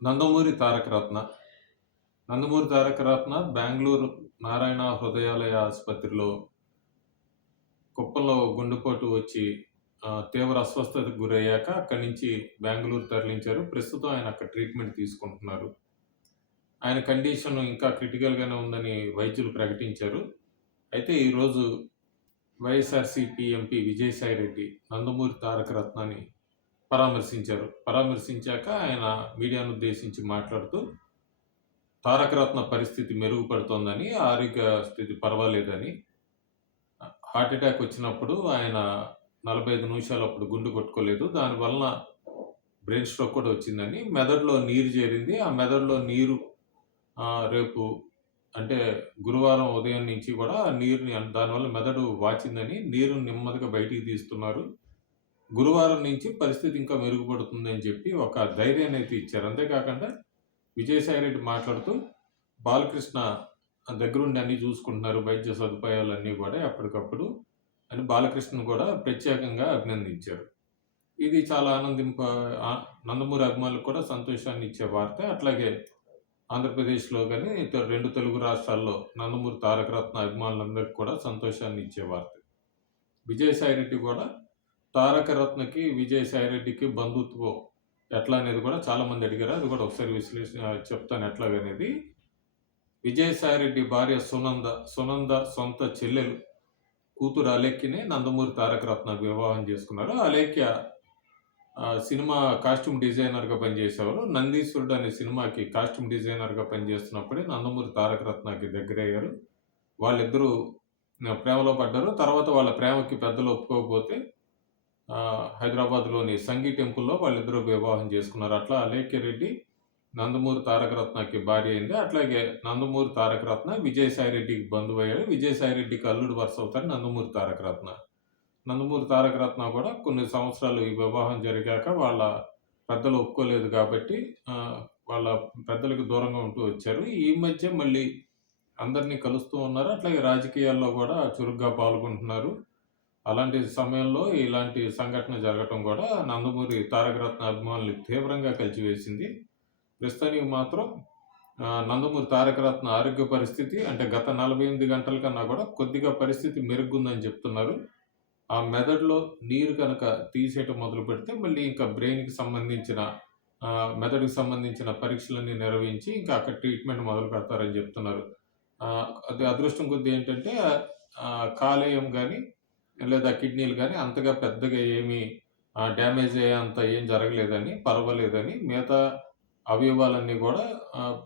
నందమూరి తారక రత్న. నందమూరి తారక రత్న బెంగుళూరు నారాయణ హృదయాలయ ఆసుపత్రిలో కుప్పంలో గుండెపోటు వచ్చి తీవ్ర అస్వస్థతకు గురయ్యాక అక్కడి నుంచి బెంగుళూరు తరలించారు. ప్రస్తుతం ఆయన అక్కడ ట్రీట్మెంట్ తీసుకుంటున్నారు. ఆయన కండిషన్ ఇంకా క్రిటికల్‌గానే ఉందని వైద్యులు ప్రకటించారు. అయితే ఈరోజు వైఎస్ఆర్‌సీపీ ఎంపీ విజయసాయిరెడ్డి నందమూరి తారక రత్నాన్ని పరామర్శించారు. పరామర్శించాక ఆయన మీడియాను ఉద్దేశించి మాట్లాడుతూ తారక రత్న పరిస్థితి మెరుగుపడుతోందని, ఆరోగ్య స్థితి పర్వాలేదని, హార్ట్ అటాక్ వచ్చినప్పుడు ఆయన 45 నిమిషాలు అప్పుడు గుండె కొట్టుకోలేదు. దానివలన బ్రెయిన్ స్ట్రోక్ కూడా వచ్చిందని, మెదడులో నీరు చేరింది. ఆ మెదడులో నీరు రేపు అంటే గురువారం ఉదయం నుంచి కూడా ఆ నీరుని దానివల్ల మెదడు వాచిందని, నీరుని నెమ్మదిగా బయటికి తీస్తున్నారు. గురువారం నుంచి పరిస్థితి ఇంకా మెరుగుపడుతుందని చెప్పి ఒక ధైర్యాన్నయితే ఇచ్చారు. అంతేకాకుండా విజయసాయిరెడ్డి మాట్లాడుతూ బాలకృష్ణ దగ్గరుండి అన్నీ చూసుకుంటున్నారు. వైద్య సదుపాయాలన్నీ కూడా ఎప్పటికప్పుడు అని బాలకృష్ణను కూడా ప్రత్యేకంగా అభినందించారు. ఇది చాలా నందమూరి అభిమానులకు కూడా సంతోషాన్ని ఇచ్చే వార్త. అట్లాగే ఆంధ్రప్రదేశ్‌లో గాని 2 తెలుగు రాష్ట్రాల్లో నందమూరి తారక రత్న అభిమానులందరికీ కూడా సంతోషాన్ని ఇచ్చే వార్త. విజయసాయిరెడ్డి కూడా తారక రత్నకి, విజయసాయిరెడ్డికి బంధుత్వం ఎట్లా అనేది కూడా చాలామంది అడిగారు. అది కూడా ఒకసారి చెప్తాను ఎట్లాగనేది. విజయసాయిరెడ్డి భార్య సునంద సొంత చెల్లెలు కూతురు అలేఖ్యని నందమూరి తారక రత్న వివాహం చేసుకున్నారు. అలేఖ్య సినిమా కాస్ట్యూమ్ డిజైనర్‌గా పనిచేసేవారు. 'నందీశ్వరుడు' అనే సినిమాకి కాస్ట్యూమ్ డిజైనర్‌గా పనిచేస్తున్నప్పుడే నందమూరి తారక రత్నకి దగ్గరయ్యారు. వాళ్ళిద్దరూ ప్రేమలో పడ్డారు. తర్వాత వాళ్ళ ప్రేమకి పెద్దలు ఒప్పుకోకపోతే హైదరాబాద్‌లోని సంఘీ టెంపుల్‌లో వాళ్ళిద్దరూ వివాహం చేసుకున్నారు. అట్లా అలేఖ్య రెడ్డి నందమూరి తారక రత్నకి భార్య అయింది. అట్లాగే నందమూరి తారక రత్న విజయసాయిరెడ్డికి బంధువయ్యాడు. విజయసాయిరెడ్డికి అల్లుడు వరుస అవుతాడు నందమూరి తారక రత్న. నందమూరి తారక రత్న కూడా కొన్ని సంవత్సరాలు ఈ వివాహం జరిగాక వాళ్ళ పెద్దలు ఒప్పుకోలేదు కాబట్టి వాళ్ళ పెద్దలకు దూరంగా ఉంటూ వచ్చారు. ఈ మధ్య మళ్ళీ అందరినీ కలుస్తూ ఉన్నారు. అట్లాగే రాజకీయాల్లో కూడా చురుగ్గా పాల్గొంటున్నారు. అలాంటి సమయంలో ఇలాంటి సంఘటన జరగటం కూడా నందమూరి తారక రత్న అభిమానుల్ని తీవ్రంగా కలిచివేసింది. ప్రస్తుతానికి మాత్రం నందమూరి తారక రత్న ఆరోగ్య పరిస్థితి అంటే గత 48 గంటల కన్నా కూడా కొద్దిగా పరిస్థితి మెరుగ్గుందని చెప్తున్నారు. ఆ మెదడులో నీరు కనుక తీసేయటం మొదలుపెడితే మళ్ళీ ఇంకా బ్రెయిన్‌కి సంబంధించిన మెదడుకి సంబంధించిన పరీక్షలన్నీ నిర్వహించి ఇంకా అక్కడ ట్రీట్మెంట్ మొదలు పెడతారని చెప్తున్నారు. అది అదృష్టం కొద్దీ ఏంటంటే కాలేయం గాని, లేదా కిడ్నీలు గాని అంతగా పెద్దగా ఏమీ డ్యామేజ్ అయ్యేంత ఏం జరగలేదని, పర్వాలేదని, మిగతా అవయవాలన్నీ కూడా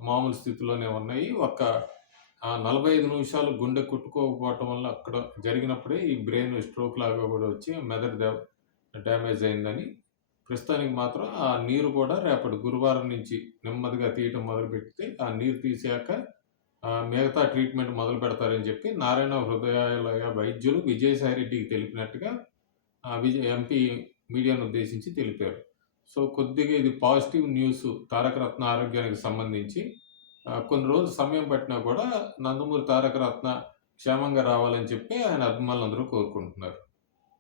మామూలు స్థితిలోనే ఉన్నాయి. 45 నిమిషాలు గుండె కొట్టుకోకపోవటం వల్ల అక్కడ జరిగినప్పుడే ఈ బ్రెయిన్ స్ట్రోక్ లాగా కూడా వచ్చి మెదడు డ్యామేజ్ అయిందని, ప్రస్తుతానికి మాత్రం ఆ నీరు కూడా రేపటి గురువారం నుంచి నెమ్మదిగా తీయటం మొదలుపెడితే ఆ నీరు తీసాక మిగతా ట్రీట్మెంట్ మొదలు పెడతారని చెప్పి నారాయణ హృదయాలయ వైద్యులు విజయసాయిరెడ్డికి తెలిపినట్టుగా ఎంపీ మీడియాను ఉద్దేశించి తెలిపారు. సో, కొద్దిగా ఇది పాజిటివ్ న్యూస్ తారక రత్న ఆరోగ్యానికి సంబంధించి. కొన్ని రోజులు సమయం పట్టినా కూడా నందమూరి తారక రత్న క్షేమంగా రావాలని చెప్పి ఆయన అభిమానులందరూ కోరుకుంటున్నారు.